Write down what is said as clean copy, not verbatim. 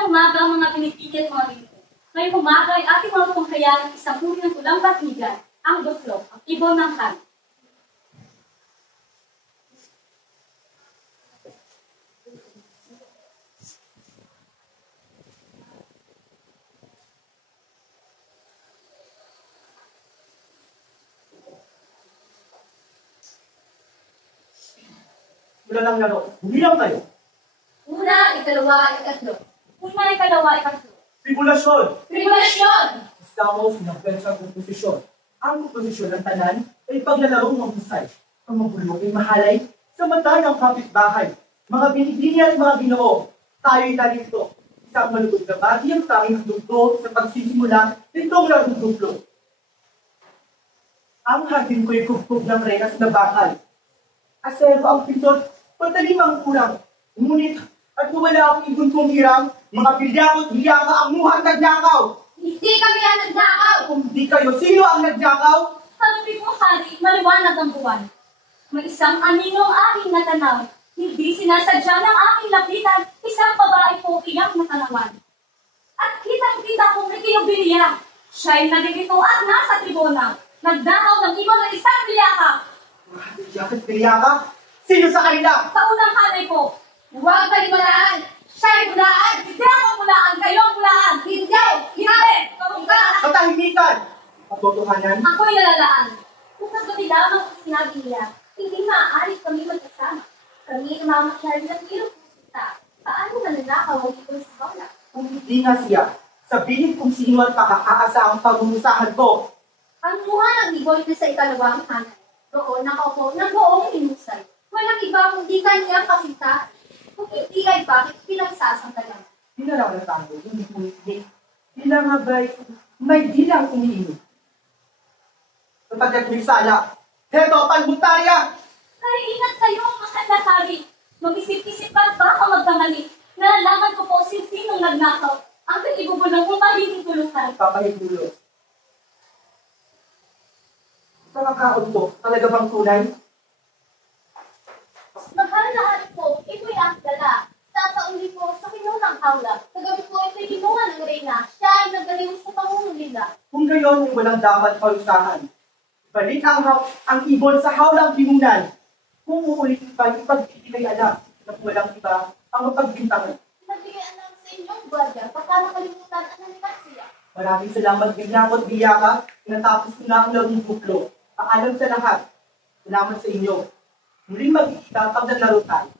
Magandang umaga ang mga pinipili at mga binito. Ngayong umaga ay ating mga tunghayan ng isang uri ng tulang batigan, ang duklo, ang ibon ng hari. Wala lang laro. Humilang kayo. Una, ikalawa, ikatlo. Una, ikalawa, ikatlo. Tribulasyon. Tribulation! Estamos na pwensya komposisyon. Ang komposisyon ng tanan ay paglalaro ng husay. Ang magulo ay mahalay sa mata ng kapitbahay. Mga binibini at mga ginoo, tayo'y narito. Isang malugod na bagay ang tanging dugto sa pagsisimula nitong larong duglo. Ang hardin ko'y kugkog ng renas na bakal. Asero ang pintot, patalim ang kurang. Ngunit, at wala ang ibon kong hirang, mga bilyakot hiyaka ang muhang nagnakaw. Hindi kami ang nagnakaw! Kung di kayo, sino ang nagnakaw? Harapin mo, hari, maliwanag ang buwan. May isang anino ang aking natanaw. Hindi sinasadya ng aking lapitan, isang babae po iyang natanawan. At kitang-kita kong nakinubiliya. Siya'y naririto at nasa tribuna. Nagdakaw ng ibon ng isang bilyaka. Bilyakot bilyaka? Sino sa kanila? Sa unang hanay po, huwag paniwalaan. Siya'y bulaan. Hindi ako bulaan, kayo ang bulaan. Hindi! Hindi! Kamungkaan! Katahimikan! Patotohanan? Ako'y nalalaan. Kung kagabi lamang ang sinabi niya, hindi maaari kami magkasama. Kami ay mamasyari ng ilong pusita. Paano nananakaw ang ibon sa bawla? Kung hindi nga siya, sabihin kung sino ang pakakaasahang pagmumusahan ko. Ang mukha ng ibon na sa ikalawang hanay. Doon nakaupo ng buong inusay. Walang iba kundi kanyang kasintahan. Kung hindi ay bakit pinagsasangkalan. Pinaraw na tango, hindi pumitig. Bilang nga ba'y may dilang umiinom? Sapagkat may sala. Heto, panbutarya! Kaya ingat kayo, mga nakari. Mag-isip-isip at baka magkamali. Nalalaman ko po sinong nagnakaw. Ang ibubulong kung magiging tulukan. Papahigulo. Pagkakaon ko, talaga bang tunay? Mahal na hari po, ito'y ang dala. Sasauli po sa kinunang hawla. Kagabi po ito'y kinuha ng reyna. Siya ay nagaliw sa pangulo nila. Kung gayon ay walang dapat parusahan. Balik ang ibon sa hawlang pinunan. Kung uulit pa ipagpipilay alam na walang iba ang mapagbintangan. Nagbigay alam sa inyong gwardiya, baka nakalimutan ang nanikat siya. Maraming salamat binyakot biyaka. Natapos ko na ang larong buklo. Paalam sa lahat. Salamat sa inyo. Muling magkikita pag naglaro tayo.